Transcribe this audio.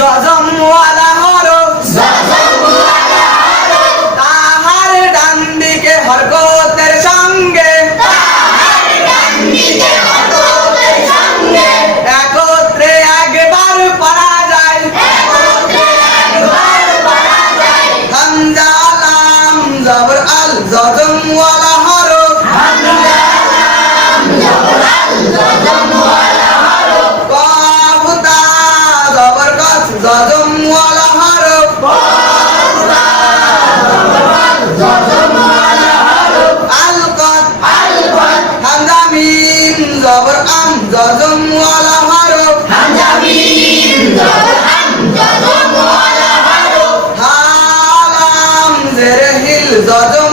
জজমওয়ালা হরফ তাহার ডান দিকে হরকতের সঙ্গে একত্রে একবার পড়া যায় হামজা লাম জবর আল জজমওয়ালা হরফ কফ তা জবর কফ জজমওয়ালা হরফ আল কফ হামজা মিম জবর আম জজমওয়ালা হরফ হা লাম জের হিল জজম